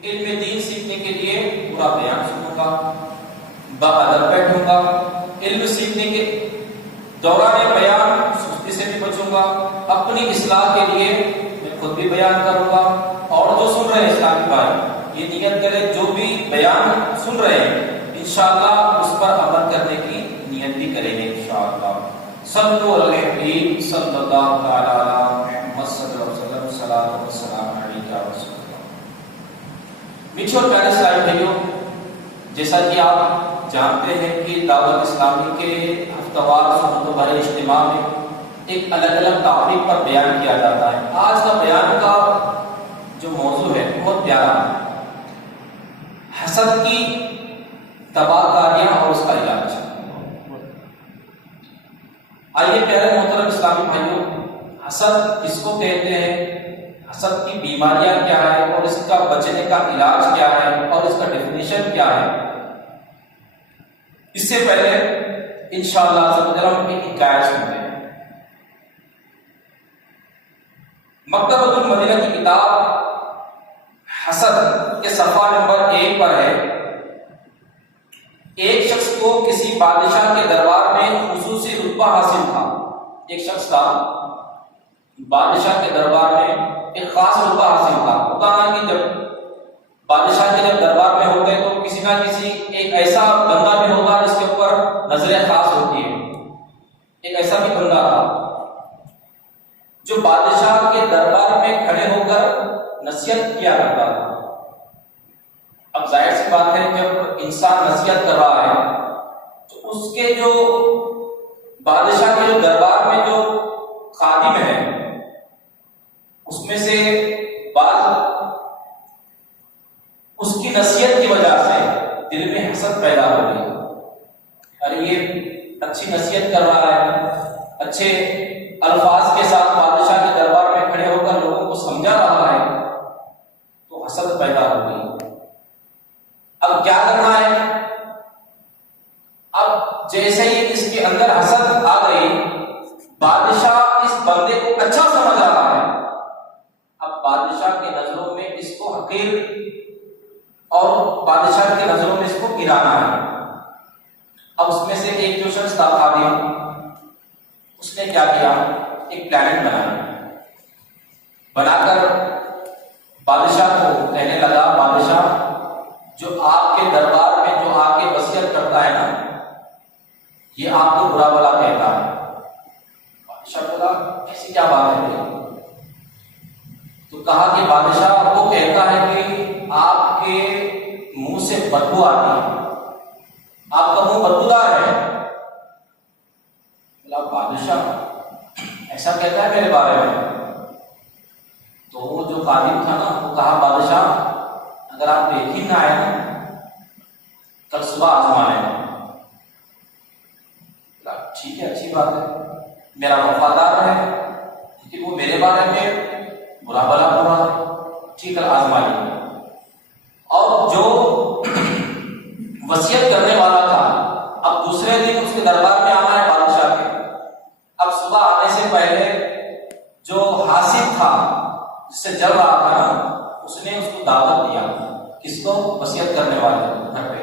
इल्म दीन सीखने के लिए पूरा बयान सुनूंगा, बाअदब बैठूंगा। इल्म सीखने के दौरान बयान सुस्ती से भी बचूंगा। अपनी इस्लाह के लिए मैं खुद भी बयान करूंगा और जो सुन रहे हैं इस्लामी भाई ये नियत करें, जो भी बयान सुन रहे हैं इंशाअल्लाह उस पर अमल करने की नियत भी करेंगे इंशाअल्लाह। सल्लल्लाहु अलैहि सल्लल्लाहु अलैहि वसल्लम सलाम व सलाम अलैका रसूलल्लाह। मीठे और प्यारे इस्लामी भाइयों, जैसा कि आप जानते हैं कि दावत इस्लामी के हफ्तावार सुन्नतों भरे इज्तिमा में एक अलग अलग टॉपिक पर बयान किया जाता है। आज का बयान का जो मौजू है बहुत प्यारा है, हसद की तबाहकारियां और उसका इलाज। आइए प्यारे मोहतरम इस्लामी भाइयों, हसद किसको कहते हैं, हसद की बीमारियां क्या है और इसका बचने का इलाज क्या है और इसका डेफिनेशन क्या है, इससे पहले इंशाअल्लाह हम एक हिकायत सुनते हैं। मकतबतुल मदीना की किताब हसद के सफ़ा नंबर 1 पर है। एक शख्स को किसी बादशाह के दरबार में खुसूसी रुतबा हासिल था। एक शख्स था, बादशाह के दरबार में एक खास रुतबा हासिल था। होता ना कि जब बादशाह के जब दरबार में होते हैं तो किसी ना किसी एक ऐसा बंदा भी होता है जिसके ऊपर नजरें खास होती है। एक ऐसा भी बंदा था जो बादशाह के दरबार में खड़े होकर नसीहत किया करता था। अब जाहिर सी बात है, जब इंसान नसीहत कर रहा है तो उसके जो बादशाह के जो दरबार में जो खादिम है उसमें से बाद उसकी नसीहत की वजह से दिल में हसद पैदा हो गई। अरे ये अच्छी नसीहत कर रहा है, अच्छे अल्फाज के साथ बादशाह के दरबार में खड़े होकर लोगों को समझा रहा है, तो हसद पैदा हो गई। अब क्या करना है? अब जैसे ही इसके अंदर हसद आ गई, बादशाह इस बंदे को अच्छा समझ रहा है। अब बादशाह के नजरों में इसको हकीर और बादशाह के नजरों में इसको गिराना है। अब उसमें से एक जो शख्स था खादिम, उसने क्या किया, एक प्लान बनाकर बादशाह को कहने लगा, बादशाह जो आपके दरबार में जो आके वसीयत करता है ना, ये आपको बुरा भला कहता है। बादशाह बोला ऐसी क्या बात है? तो कहा कि बादशाह वो कहता है कि आपके मुंह से बदबू आती है, आपका मुंह बदबूदार है। बोला बादशाह ऐसा कहता है मेरे बारे में? तो वो जो खादिम था ना, वो कहा बादशाह अगर आप यकीन ना आए ना, कल सुबह आजमा लेना। ठीक है, अच्छी बात है, मेरा वफादार है कि वो मेरे बारे में बुरा भला बोल रहा है, ठीक है आजमा लेना। और जो वसीयत करने वाला था, अब दूसरे दिन उसके दरबार में आना है बादशाह के। अब सुबह आने से पहले जो हासिल था, जिससे जल रहा था ना, उसने उसको दावत दिया। किसको? वसीयत करने वाले घर पे।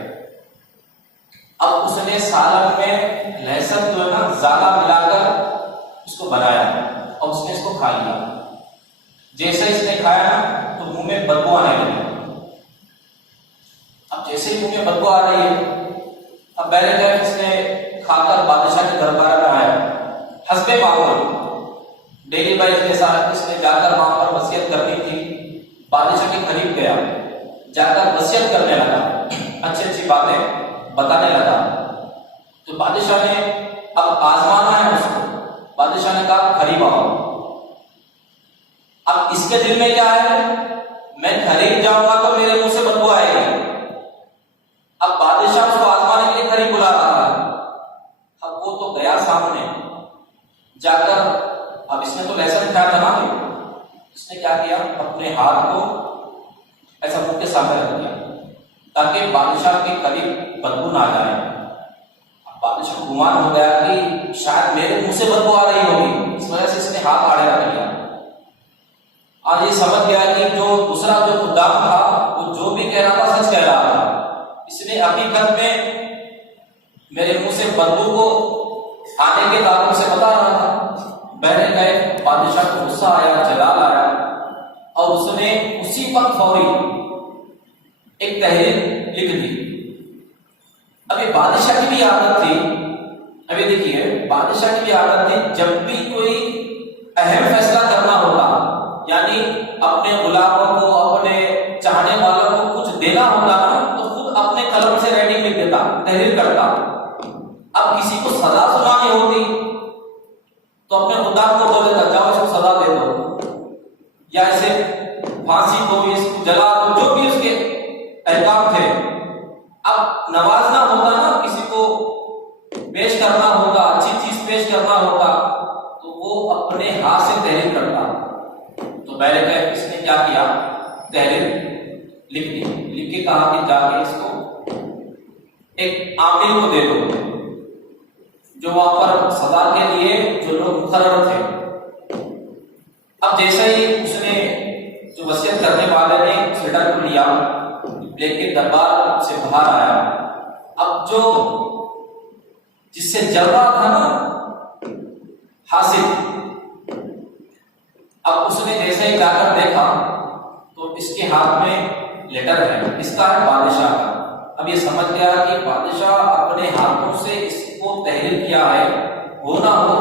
अब उसने सालन में लहसुन जो है ना ज्यादा मिलाकर उसको बनाया और उसने इसको खा लिया। जैसे इसने खाया ना तो मुंह में बदबू आने लगी। अब जैसे ही मुंह में बदबू आ रही है, अब पहले क्या इसने खाकर बादशाह के दरबार में आया, हस्बे मामूल डेली वाइज के साथ इसने जाकर वहां पर वसीयत करनी थी। बादशाह के करीब गया, जाकर वसीयत करने लगा, अच्छी अच्छी बातें बताने लगा। तो बादशाह ने अब आजमाना है उसको। बादशाह ने कहा करीब आओ। अब इसके दिल में क्या है, मैं करीब जाऊंगा तो मेरे मुंह से बदबू आएगी। अब बादशाह उसको आजमाने के लिए करीब बुला रहा था। अब वो तो गया सामने जाकर, अब इसने तो लहसुन खाया था ना, इसने क्या किया, अपने हाथ को ऐसा मुंह के सामने रख दिया ताकि बादशाह के करीब बदबू ना जाए। अब बादशाह को गुमान हो गया कि शायद मेरे मुंह से बदबू आ रही होगी, इस वजह से इसने हाथ आड़े रख लिया। आज ये समझ गया कि जो दूसरा जो खुदाम था, वो जो हकीकत में मेरे मुंह से बदबू को आने के कारण से बता रहा था। बहरे गए, बादशाह को गुस्सा आया, जलाल आया और उसने उसी वक्त फौरी एक तहरीर लिख दी। अभी बादशाह की भी आदत थी, अभी देखिए बादशाह की भी आदत थी, जब भी कोई अहम फैसला करना होता, यानी अपने गुलामों को, अपने चाहने वालों को कुछ देना होता ना, तो खुद अपने कलम से राइटिंग लिख देता, तहरीर करता। अब किसी को सजा सुनानी होती तो अपने खुदा को बोल देता, जाओ इसको सजा दे दो, या इसे फांसी दो, इसको जला दो, जो भी उसके अहकाम थे। अब नवाजना होता ना, किसी को पेश करना होता, अच्छी चीज पेश करना होता, तो वो अपने हाथ से तहरीर करता। तो पहले का इसने क्या किया, तहरीर लिख दी, लिख के कहा कि जाके इसको एक आमिल को दे दो, जो वहां पर सदा के लिए जो लोग मुकर्रर थे। अब जैसे ही उसने जो वसीयत करने वाले ने उस लेटर को लिया, लेके दरबार से बाहर आया। अब जो जिससे जल रहा था ना हासिल, अब उसने जैसे ही जाकर देखा तो इसके हाथ में लेटर है, इसका है बादशाह का। अब ये समझ गया कि बादशाह अपने हाथों से इसको तहरीर किया है, हो ना हो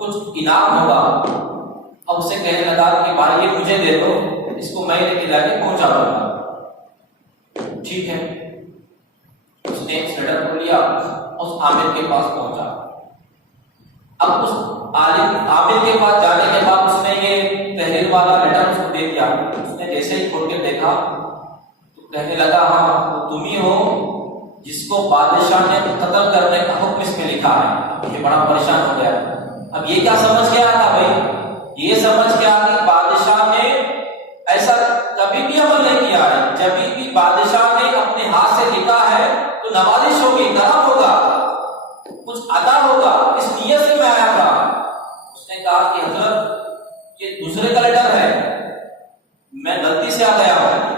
कुछ इनाम होगा। अब उसे कहने लगा कि भाई ये मुझे दे दो, इसको मैं लेके जाके पहुंचा दूंगा। ठीक है, उसने उस लेटर को लिया, उस आमिर के पास पहुंचा। अब उस आमिर के पास जाने के बाद उसने ये तहरीर वाला लेटर उसको दे दिया। उसने जैसे ही खोल के देखा तो कहने लगा, हाँ वो तुम ही हो जिसको बादशाह ने कत्ल करने का हुक्म इसमें लिखा है। ये बड़ा परेशान हो गया। अब ये क्या समझ के आया था भाई, ये समझ के आया कि बादशाह ने ऐसा कभी भी अमल नहीं किया है। जब भी बादशाह ने अपने हाथ से लिखा है तो नवाजिश होगी, करम होगा, कुछ अदा होगा, इस नियत से मैं आया था। उसने कहा कि हजरत ये दूसरे का लेटर है, मैं गलती से आ गया हूं।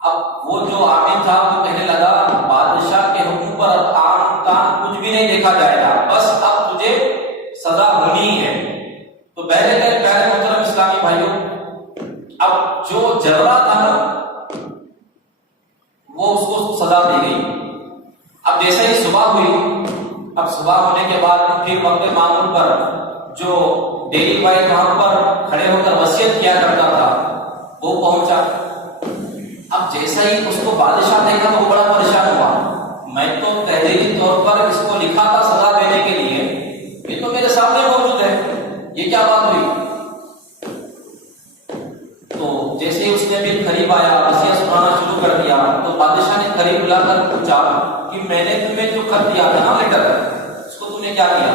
अब वो जो आमिर था वो कहने लगा, बादशाह के हुक्म पर अब आम काम कुछ भी नहीं देखा जाएगा, बस अब तुझे सजा होनी है। तो पहले मोहतरम इस्लामी भाइयों, अब जो जर्रा था ना वो उसको सजा दी गई। अब जैसे ही सुबह हुई, अब सुबह होने के बाद फिर वक्त मामूल पर जो डेली वाइज वहां पर खड़े होकर वसीयत किया करता था वो पहुंचा। अब जैसा ही उसको बादशाह देखा तो वो बड़ा परेशान हुआ। मैं तो तहरीरी तौर पर इसको लिखा था सजा देने के लिए, ये तो मेरे सामने मौजूद है, ये क्या बात हुई। तो जैसे ही उसने भी करीब आया, वसीयत सुनाना शुरू कर दिया, तो बादशाह ने करीब बुलाकर पूछा कि मैंने तुम्हें जो खत दिया था ना लेटर, उसको तुमने क्या किया।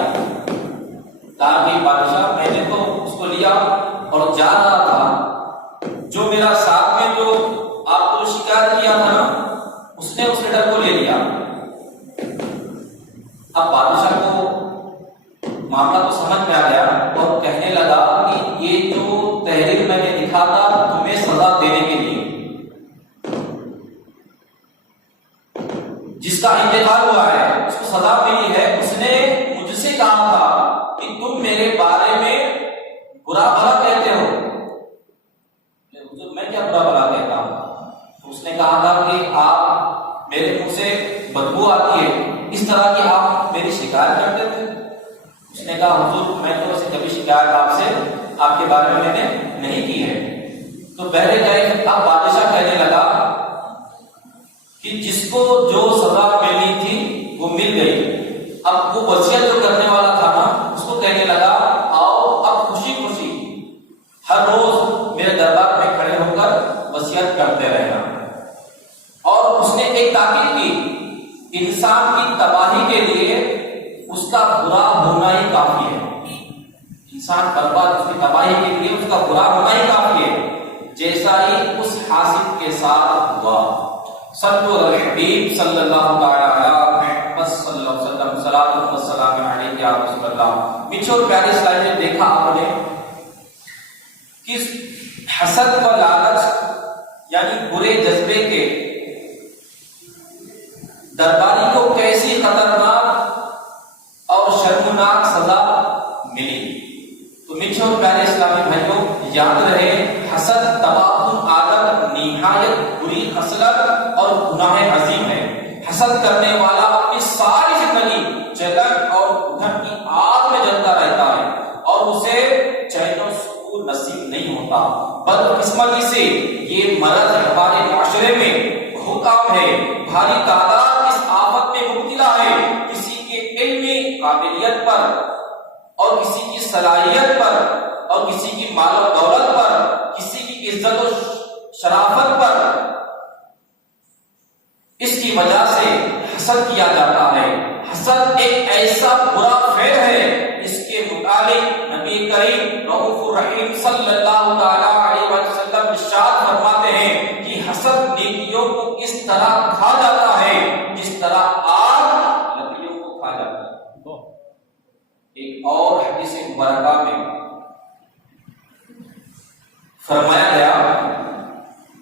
कहा कि बादशाह मैंने तो उसको लिया और जा रहा था, जो मेरा साथ में जो आपको शिकायत किया था ना उसने उस लेटर को ले लिया। अब बादशाह को मामला तो समझ में आ गया और कहने लगा कि ये जो तहरीर मैंने लिखा था तुम्हें सजा देने के लिए, जिसका इंतकाल हुआ है उसको सजा मिली है, उसने मुझसे कहा था कि तुम मेरे बारे में बुरा भला कहते हो। तो मैं क्या बुरा भला कहता हूं। तो उसने कहा था कि आप मेरे मुंह से बदबू आती है, इस तरह की आप मेरी शिकायत करते थे। उसने कहा हुजूर मैं तो ऐसे कभी शिकायत आपसे आपके बारे में मैंने नहीं की है। तो पहले गए, अब बादशाह कहने लगा कि जिसको जो सजा मिलनी थी वो मिल गई। अब वो वसीयत जो करने वाला था ना उसको कहने लगा, आओ अब खुशी खुशी हर रोज मेरे दरबार में खड़े होकर वसीयत करते रहना। और उसने एक ताकीद की, इंसान की तबाही के लिए उसका बुरा होना ही काफी है। इंसान बर्बाद, उसकी तबाही के लिए उसका बुरा होना ही काफी है, जैसा ही उस हासिद के साथ हुआ। सल्लल्लाहु अलैहि वसल्लम। मिठोर प्यारे स्लाइड में देखा आपने कि हसद व लालच यानी बुरे जज्बे के तो मीठे और प्यारे इस्लामी भाइयों, याद रहे हसद तबाहुन आदत निहायत बुरी खसलत और गुनाह अजीम है। हसद करने वाला अपनी सारी जिंदगी जलन और घुटन की आग में जलता रहता है और उसे चैन और सुकून नसीब नहीं होता। बदकिस्मती से ये मर्ज हमारे माशरे में बहुत आम है। भारी तादाद इस आफत में मुब्तला है। किसी के इल्मी काबिलियत पर और किसी की सलाहियत पर और किसी की माल और दौलत पर, किसी की इज्जत और शराफत पर, इसकी वजह से हसद किया जाता है। हसद एक ऐसा बुरा फेल है, इसके मुताबिक नबी करीम रऊफुर रहीम सल्लल्लाहु तआला अलैहि वसल्लम इरशाद फरमाते हैं कि हसद नेकियों को इस तरह खा जाता है जिस तरह आग लकड़ियों को खा जाता है। एक और हदीस मुबारका में फरमाया गया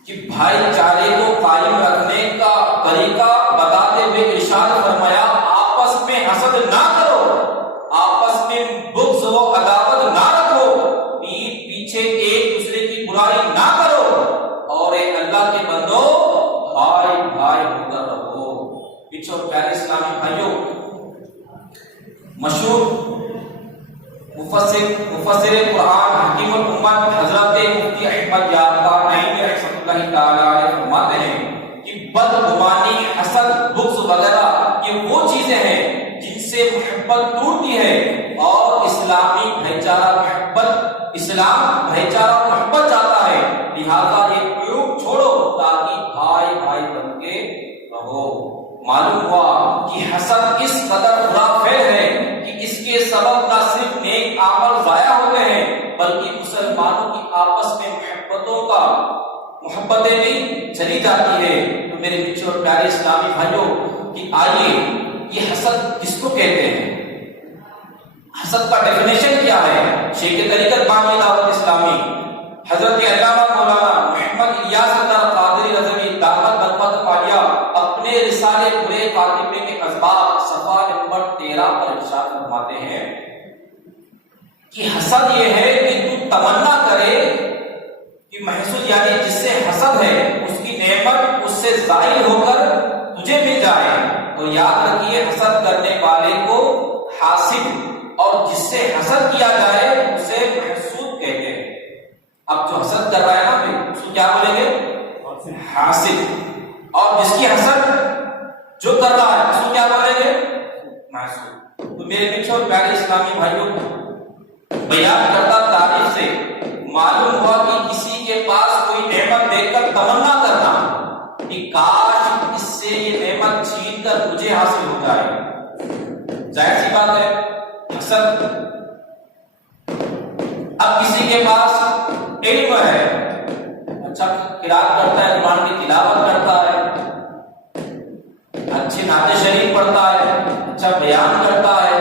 कि भाईचारे को कायम रखने का तरीका बताते हुए इरशाद फरमाया, आपस में हसद ना करो, आपस में बुग़्ज़ व अदावत ना रखो, पीठ पीछे एक दूसरे की बुराई ना करो और अल्लाह के बंदो भाई भाई होकर रहो। पीछे और प्यारे इस्लामी भाइयों, मशहूर मुफस्सिर कुरान हकीमुल उम्मत हजरत मुफ्ती अहमद याक़ूब नईमी रहमतुल्लाह तआला अलैहि फरमाते हैं कि बदगुमानी, हसद, बुग़्ज़ वगैरह ये वो चीजें हैं जिनसे मोहब्बत टूटती है और इस्लाम भाईचारा मोहब्बत चाहता है। लिहाजा ये प्रयोग छोड़ो ताकि भाई भाई बन के रहो। मालूम हुआ कि हसद इस कदर बुरा फेल है कि इसके सबब न सिर्फ नेक आमल जाया होते हैं बल्कि मुसलमानों की आपस में मोहब्बतें भी चली जाती है। तो मेरे मीठे और प्यारे इस्लामी भाइयों, कि आइए ये हसद किसको कहते हैं, हसद का डेफिनेशन क्या है। शेख तरीकत बानी दावत इस्लामी हजरत अल्लामा मौलाना मोहम्मद इलियास कादरी रज़वी दावत बरकत पालिया अपने रिसाले पूरे कातिबे के असबाब सफा नंबर 13 पर इरशाद फरमाते हैं कि हसद ये है कि तू तमन्ना करे कि महसूस यानी जिससे हसद है उसकी नेमत उससे ज़ाइल होकर तुझे मिल जाए। तो याद रखिए, हसद करने वाले को हासिद और जिससे हसद किया जाए उसे महसूद कहते हैं। अब जो हसद कर रहा है ना उसको क्या बोलेंगे, हासिद, और जिसकी हसद जो कर रहा है उसको क्या बोलेंगे, महसूद। तो मेरे मीठे और प्यारे इस्लामी भाइयों, बयान करता तारीफ से मालूम हुआ कि किसी के पास कोई नेमत देखकर तमन्ना करना कि काश इससे ये नेमत छीन कर मुझे हासिल हो जाए, जाहिर सी बात है हसद। अब किसी के पास इल्म है, अच्छा किरात करता है, कुरान की तिलावत करता है, अच्छे नाते शरीफ पढ़ता है, अच्छा बयान करता है,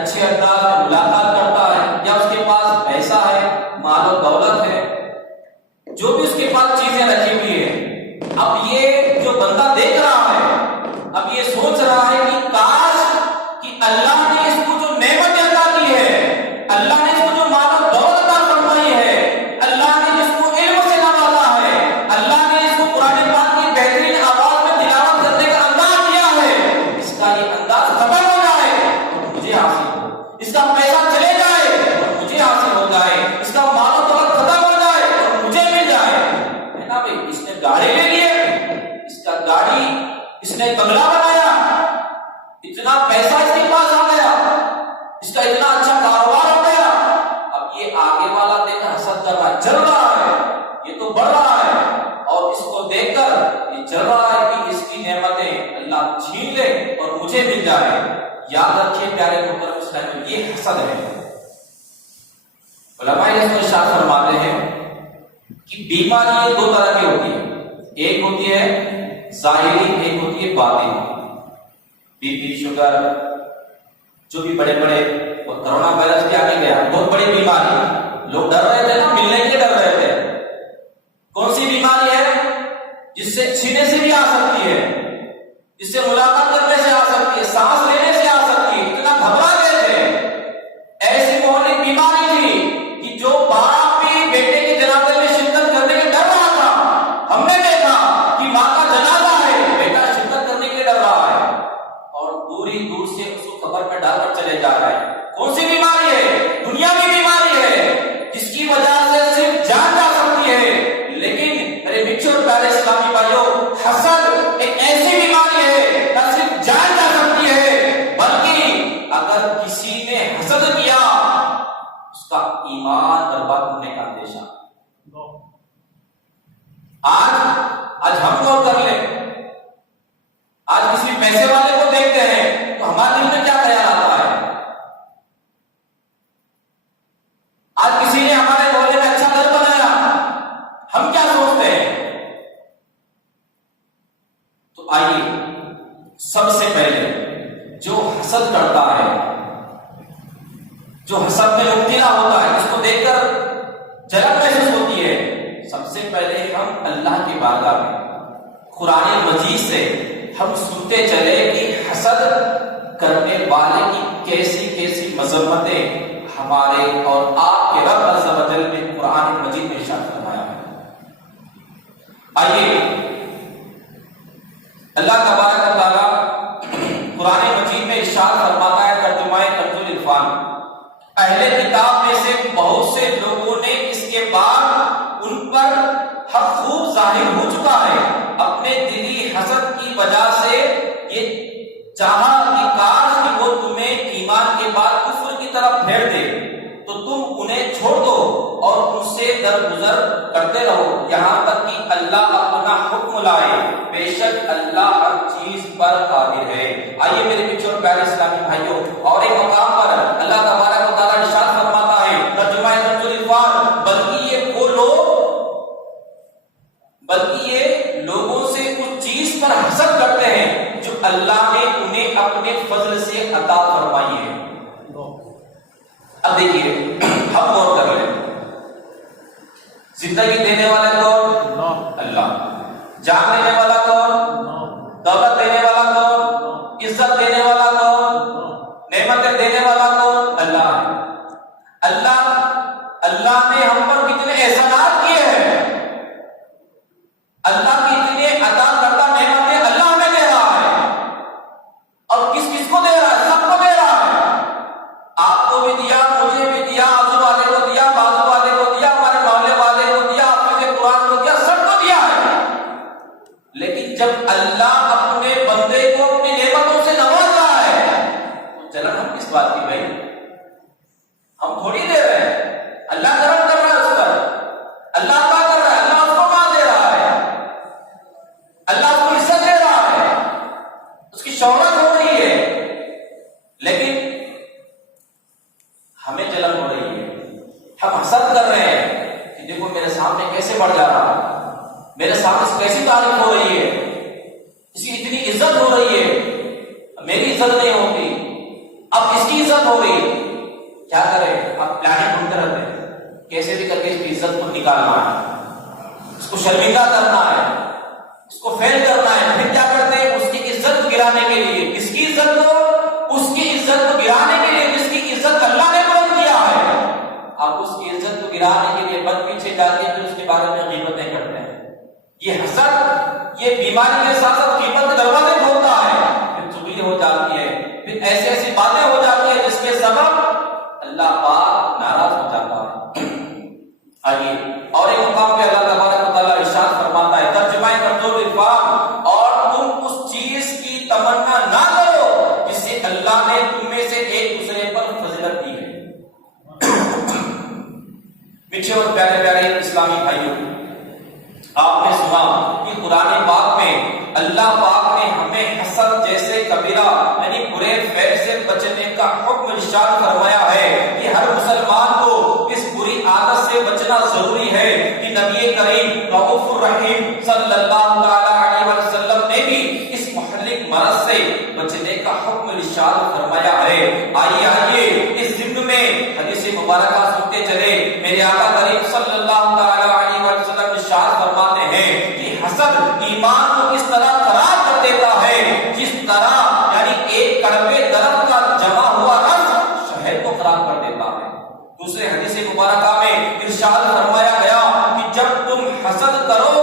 अच्छे अंदाज में मुलाकात करता है, या उसके पास पैसा है, माल और दौलत है, जो भी उसके पास चीजें रखी हुई है। अब ये जो बंदा देख रहा है, अब ये सोच रहा है कि काश कि अल्लाह ने इसको जो नेमत अता की है, अल्लाह ने इसको जो माल और दौलत अता फरमाई है, अल्लाह ने जिसको इल्म से नवाजा है, अल्लाह ने इसको कुरान पाक की बेहतरीन आवाज में तिलावत करने का अंदाज दिया है, इसका ये अंदाज खत्म हो जाए तो मुझे हासिल हो, इसका पैसा चले जाए और मुझे हासिल हो जाए, इसका माल और दौलत खत्म हो जाए और मुझे मिल जाए, है ना भाई। इसने गाड़ी ले ली, इसका गाड़ी, इसने बंगला बनाया, इतना पैसा इसके पास आ गया, इसका इतना अच्छा कारोबार हो गया। अब ये आगे वाला देखकर हसद कर रहा है, चल रहा है, ये तो बढ़ रहा है, और इसको देखकर ये चल रहा है कि इसकी नेमतें अल्लाह छीन ले और मुझे मिल जाए। याद रखिए प्यारे मोहतरम इस्लाम, ये हसद है। उलमाए इसको इरशाद फरमाते हैं कि बीमारी दो तरह की होती है, एक होती है जाहिरी, एक होती है बातिनी। बीपी, शुगर, जो भी बड़े बड़े, कोरोना वायरस के आने गया, बहुत बड़ी बीमारी, लोग डर रहे थे ना, मिलने के डर रहे थे। कौन सी बीमारी है, जिससे छीने से भी आ सकती है, जिससे मुलाकात करने से आ सकती है, सांस लेने से आ सकती है, इतना घबरा गए थे। ऐसी मोहल्ली बीमारी थी ईमान बर्बाद होने का अंदेशा। आज हम गौर कर ले, आज किसी पैसे वाले को देखते हैं तो हमारे दिल में क्या ख्याल आता है? आज किसी ने हमारे मोहल्ले में अच्छा घर बनाया, हम क्या सोचते हैं? तो आइए, सबसे पहले जो हसद करता है, जो हसद में मुब्तला होता है, जिसको देखकर जलन महसूस होती है, सबसे पहले हम अल्लाह की बारगाह में कुरान मजीद से हम सुनते चले कि हसद करने वाले की कैसी कैसी मजम्मतें हमारे और आपके रब अज़्ज़ा व जल ने कुरान मजीद में इरशाद फरमाया है। आइए, अल्लाह तबारक व तआला कुरान मजीद में इरशाद फरमाता है, तर्जुमा कंजुल इरफान, अहले किताब में से बहुत से लोगों ने इसके बाद उन पर हक खूब जाहिर हो चुका है, अपने दिली हसद की वजह से ये चाहा कि काश कि वो तुम्हें ईमान के बाद कुफ्र की तरफ फेर दे, तो तुम उन्हें छोड़ दो और उनसे दरगुजर करते रहो यहां तक कि अल्लाह अपना हुक्म लाए, बेशक अल्लाह हर चीज पर कादिर है। आइए मेरे पीछे और प्यारे इस्लामी भाइयों, और एक मकाम पर अल्लाह तबारक व तआला इरशाद फरमाता है, तर्जुमा कंजुल इरफान, बल्कि ये लोगों से उस चीज पर हसद करते हैं जो अल्लाह ने उन्हें अपने फजल से अता फरमाई है। अब देखिए, हम गौर कर लें, जिंदगी देने वाला कौन? अल्लाह। जान देने वाला कौन? दौलत देने वाला कौन? इज्जत देने वाला कौन? नेमतें देने वाला कौन? अल्लाह। अल्लाह ने हम पर कितने एहसानात किए हैं, अल्लाह की इतने अता करता नेमतें अल्लाह हमें दे रहा है, और किस किस को दे रहा है? सबको दे रहा है। आपको भी दिया, मुझे भी दिया, आजू वाले को दिया, बाजू वाले को दिया, हमारे मोहल्ले वाले को दिया, अपने कुरान को दिया, सबको दिया है। लेकिन जब अल्लाह अपने बंदे को अपनी नेमतों से नवाज रहा है तो जलन हम किस बात की भाई? हम थोड़ी दे रहे हैं, अल्लाह जलन कर रहा है उस पर, अल्लाह क्या कर रहा है? अल्लाह उसको मार दे रहा है, अल्लाह उसको इज्जत दे रहा है, उसकी शौहरत हो रही है, लेकिन हमें जलन हो रही है, हम हसद कर रहे हैं कि देखो मेरे सामने कैसे बढ़ जा रहा है, मेरे सामने कैसी तारीफ हो रही है, इसकी इतनी इज्जत हो रही है, मेरी इज्जत नहीं होती, अब इसकी इज्जत हो रही है। क्या करें? अब प्लानिंग ढूंढते रहते हैं, कैसे भी करके इसकी इज्जत को निकालना है, इसको शर्मिंदा करना है, इसको फेल करना है। फिर क्या करते हैं? उसकी इज्जत गिराने के लिए, इसकी इज्जत को, उसकी इज्जत को गिराने के लिए जिसकी इज्जत अल्लाह ने बुलंद किया है, अब उसकी इज्जत को गिराने के लिए बद पीछे जाते हैं, फिर उसके बारे में गीबतें करते हैं। ये हसद, ये बीमारी के साथ साथ गीबत के दरवाजे खोलता है, फिर चुगली हो जाती है, फिर ऐसी ऐसी बातें हो जाती है जिसके सबब अल्लाह पाक नाराज हो जाता है। आइए, और एक मकाम पे अल्लाह तबारक व तआला इरशाद फरमाता है, तर्जुमा कंजुल इरफान, और तुम उस चीज की तमन्ना ना करो जिसे अल्लाह ने तुम में से एक दूसरे पर फजीलत दी है। मीठे और प्यारे प्यारे इस्लामी भाइयों, आपने सुना कि कुरान पाक में अल्लाह पाक ने हमें हसद जैसे कबीरा यानी बुरे फैल से बचने का हुक्म इरशाद फरमाया है कि हर मुसलमान को इस बुरी आदत से बचना जरूरी है कि नबी करीम रऊफुर रहीम सल्लल्लाहु अलैहि वसल्लम ने भी इस मुहल्लिक मरज से बचने का हुक्म इरशाद फरमाया है। आइए इस जिम्न में हदीस मुबारक सुनते चले। मेरे आका करीम सल्लल्लाहु अलैहि वसल्लम इरशाद फरमाते हैं कि हसद ईमान को इस तरह खराब कर देता है जिस तरह यानी एक कड़वे दरख्त का जमा हुआ रस शहद को खराब कर देता है। दूसरे हदीस मुबारक में इरशाद फरमाया गया कि जब तुम हसद करो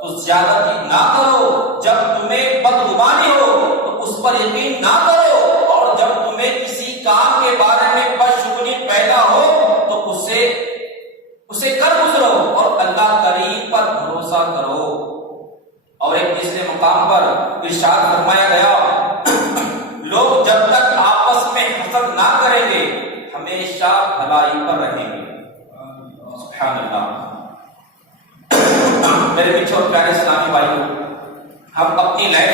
तो ज्यादती ना करो, जब तुम्हें बदगुमानी हो तो उस पर यकीन ना करो, और जब तुम्हें किसी काम के बारे में बदशुगुनी पैदा हो तो उसे कर गुजरो और अल्लाह करीम पर भरोसा करो। और एक तीसरे मुकाम पर इरशाद फरमाया गया, लोग जब तक आपस में हसद ना करेंगे हमेशा भलाई पर रहेंगे। सुभान अल्लाह। मेरे पीछे और प्यारे इस्लामी भाइयों, हम अपनी लाइफ